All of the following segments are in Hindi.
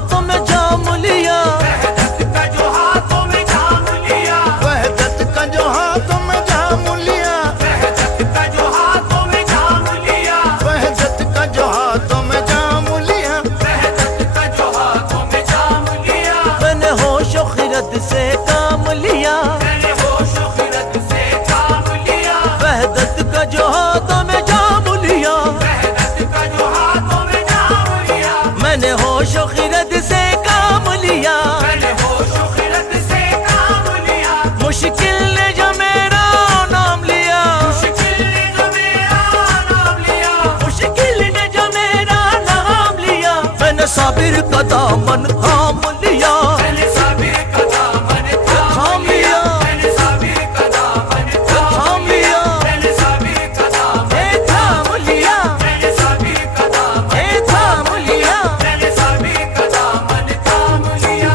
हाथों में जाम लिया, वहदत का जो हाथों में जाम लिया, वहदत का जो हाथों में जाम लिया, वहदत का जो हाथों में जाम लिया, वहदत का जो हाथों में जाम लिया, वहदत का जो हाथों में जाम लिया। मैंने होश और खिरत से काम लिया, मैंने होश और खिरत से काम लिया, वहदत का जो हाथों में जाम लिया, वहदत का जो हाथों में जाम लिया, मैंने होश और खिरत से काम लिया। मैंने होश और खिरत से काम लिया। मुश्किल ने जो मेरा नाम लिया, मुश्किल ने जो मेरा नाम लिया, मुश्किल ने जो मेरा नाम लिया, मैंने साबिर का दामन थाम लिया, मैंने साबिर का दामन थाम लिया, मैंने साबिर का दामन थाम लिया, मैंने साबिर का दामन ए थाम लिया, मैंने साबिर का दामन ए थाम लिया। मैंने साबिर का दामन थाम लिया।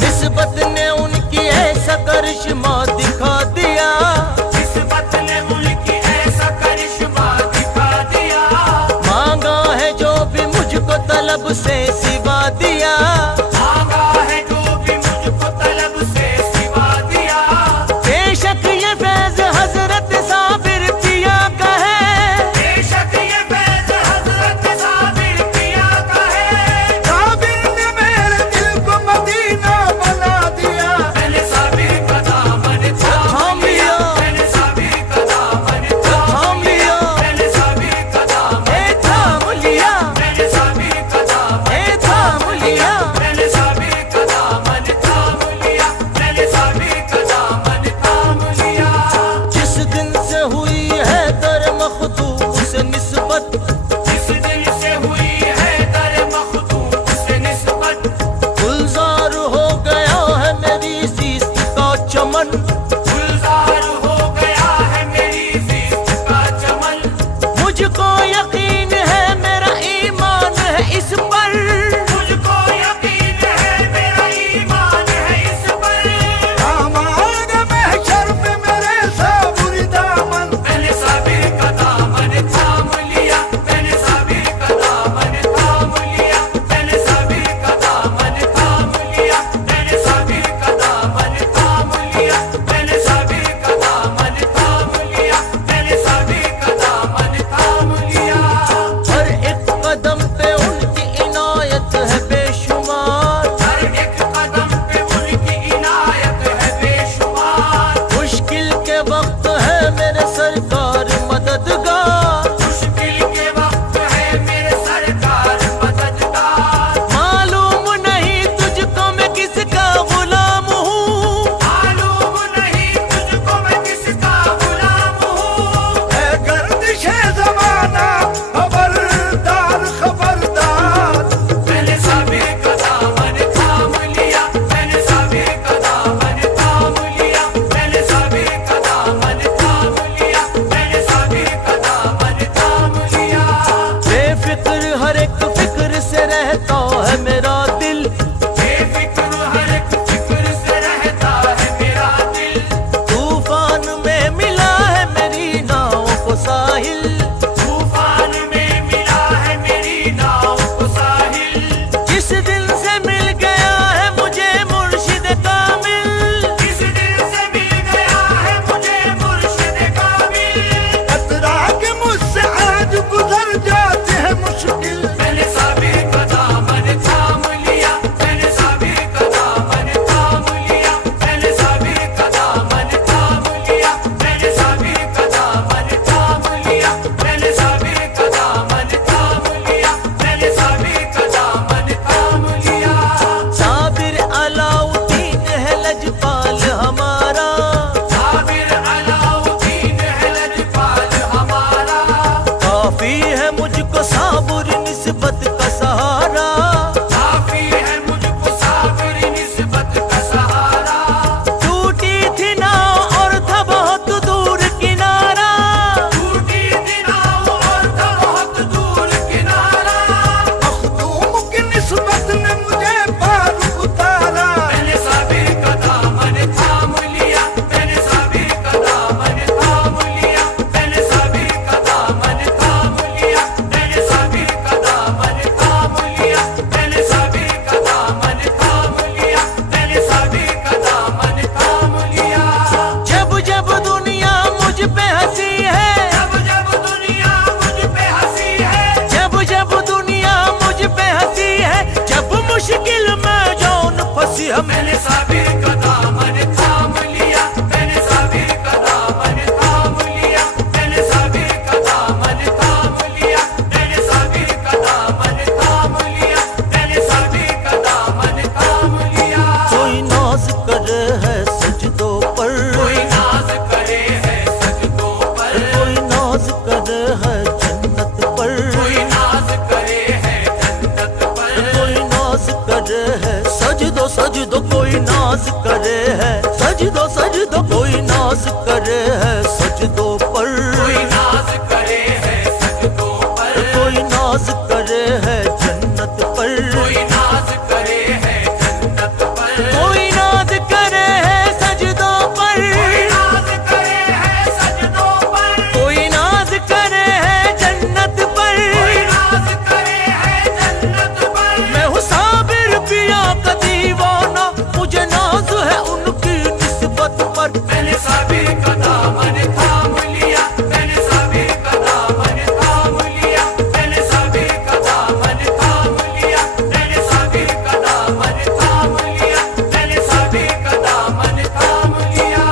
निस्बत ने उनकी ऐसा करिश्मा दिखा दिया, निस्बत ने उनकी ऐसा करिश्मा दिखा दिया, मांगा है जो भी मुझको तलब से सिवा दिया, मांगा है जो भी मुझको तलब से सिवा दिया। बेशक ये फैज हजरत साबिर पिया का है, बेशक ये फैज़ हज़रत साबिर पिया का है। साबिर ने मेरे दिल को मदीना बना दिया, मैंने साबिर का दामन थाम लिया, मैंने साबिर का दामन थाम लिया, मैंने साबिर का दामन ए थाम लिया, मैंने साबिर का दामन ए थाम लिया। मैंने साबिर का दामन थाम लिया, मैंने साबिर का दामन थाम लिया। जिस दिन से हुई है दर मखदूम से निस्बत, जिस दिन से हुई है दर मखदूम से निस्बत, गुलजार हो गया है मेरी ज़िस्त का चमन, गुलजार हो गया है मेरी ज़िस्त का चमन। मुझको यकीन है मेरा ईमान है इस पर, मुझको यकीन है मेरा ईमान है इस पर। आमाद महशर पे मेरे साबुर दामन, मैंने साबिर का दामन थाम लिया, मैंने साबिर का दामन थाम लिया, मैंने साबिर का दामन थाम लिया, मैंने साबिर का दामन थाम लिया, मैंने साबिर का दामन थाम लिया, मैंने साबिर का दामन थाम लिया। हर एक कदम पे उनकी इनायत है बेशुमार, हर एक कदम पे उनकी इनायत है बेशुमार। मुश्किल के वक्त है मेरे सरकार मददगार, मुश्किल के वक्त है मेरे सरकार मददगार। मालूम नहीं तुझको मैं किसका गुलाम हूँ, मालूम नहीं तुझको मैं किसका गुलाम हूँ। है गर्दिशे ज़माना खबरदार खबरदार, मैंने साबिर का दामन थाम लिया, मैंने साबिर का दामन थाम लिया, मैंने साबिर का दामन थाम लिया, मैंने साबिर का दामन थाम लिया। बेफिक्र हर एक फिक्र से रहता है मेरा दिल, बेफिक्र हर एक फिक्र से रहता है मेरा दिल। तूफान में मिला है मेरी नाव को साहिल, तूफान में मिला है मेरी नाव को साहिल। जिस दिन से मिल गया है मुझे मुर्शिद कामिल, इस दिन से मिल गया है मुझे मुर्शिद कामिल। खतरा के मुझसे आज गुजर जाते हैं मुश्किल, मैंने साबिर का दामन थाम सजदो कोई नाज करे है, सजदो सजदो कोई नाज करे है सजदों पर, कोई नाज करे है सजदों पर, कोई नाज करे है जन्नत पर, कोई नाज करे है जन्नत पर, कोई नाज करे है सजदों पर, कोई नाज करे है सजदों पर, कोई नाज करे है जन्नत पर, कोई नाज करे है जन्नत पर। मैं हूँ साबिर पिया का दीवाना, मुझे नाज है उनकी निस्बत पर। मैंने साबिर का दामन थाम लिया, मैंने साबिर का दामन थाम लिया, मैंने साबिर का दामन थाम लिया, मैंने साबिर का दामन थाम लिया, मैंने साबिर का दामन थाम लिया।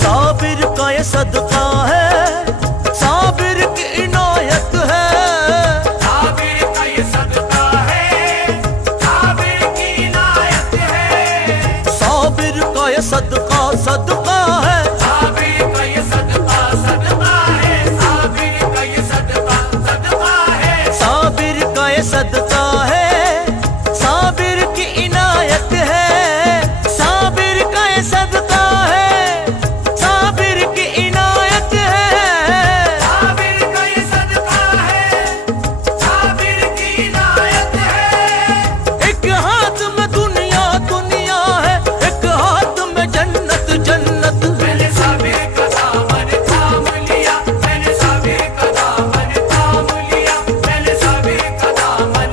साबिर का ये सदका है, साबिर की इनायत है, साबिर का ये सदका है, साबिर की इनायत है, साबिर का ये सदका सदका है, साबिर का ये सदका सदका है, साबिर का ये सदका सदका है, साबिर का ये सदका है, साबिर की इनायत है, साबिर का ये सदका है, साबिर की इनायत है। साबिर का ये सदका है, साबिर की इनायत है। एक हाथ में दुनिया दुनिया है, एक हाथ में जन्नत जन्नत। मैंने साबिर का दामन थाम लिया, मैंने साबिर का दामन थाम लिया, मैंने साबिर का दामन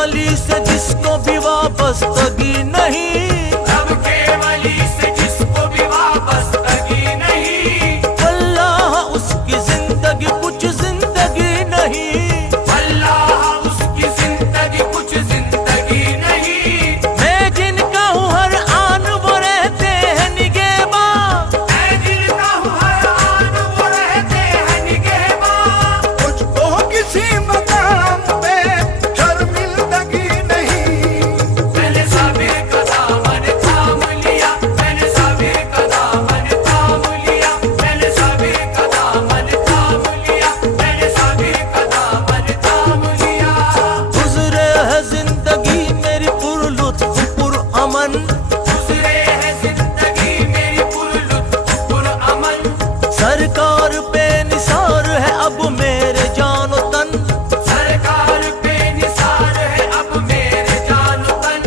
वली से जिसको भी वाबस्तगी नहीं, रब के वली से जिसको भी वाबस्तगी नहीं, अल्लाह उसकी जिंदगी कुछ जिंदगी नहीं, अल्लाह उसकी जिंदगी कुछ जिंदगी नहीं। मैं जिनका हूँ हर आन वो रहते हैं निगहबान, मैं जिनका हूँ हर आन वो रहते हैं निगहबान। मुझको किसी मकाम पे शर्मिंदगी नहीं। मैंने साबिर का दामन थाम लिया, मैंने साबिर का दामन थाम लिया, मैंने साबिर का दामन थाम लिया, मैंने साबिर का दामन थाम लिया। गुजरे है जिंदगी मेरी पुरलुत्फ पुरअमन, गुजरे है जिंदगी मेरी पुरलुत्फ पुरअमन, सरकार पे निसार है अब मेरे जानो तन, सरकार पे निसार है अब मेरे जानो तन।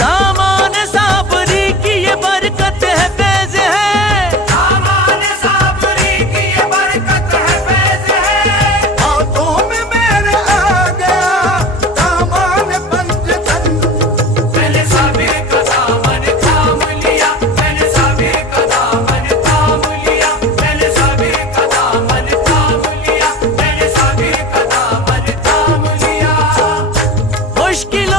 सामान साबरी की ये बरकत है फैज़ है, सामान साबरी की ये बरकत है फैज़ है। हाथों में मेरे आ गया दामन पंचतन। मैंने साबिर का दामन थाम लिया, मैंने साबिर का दामन थाम लिया, मैंने साबिर का दामन थाम लिया, मैंने साबिर का दामन थाम लिया। मुश्किल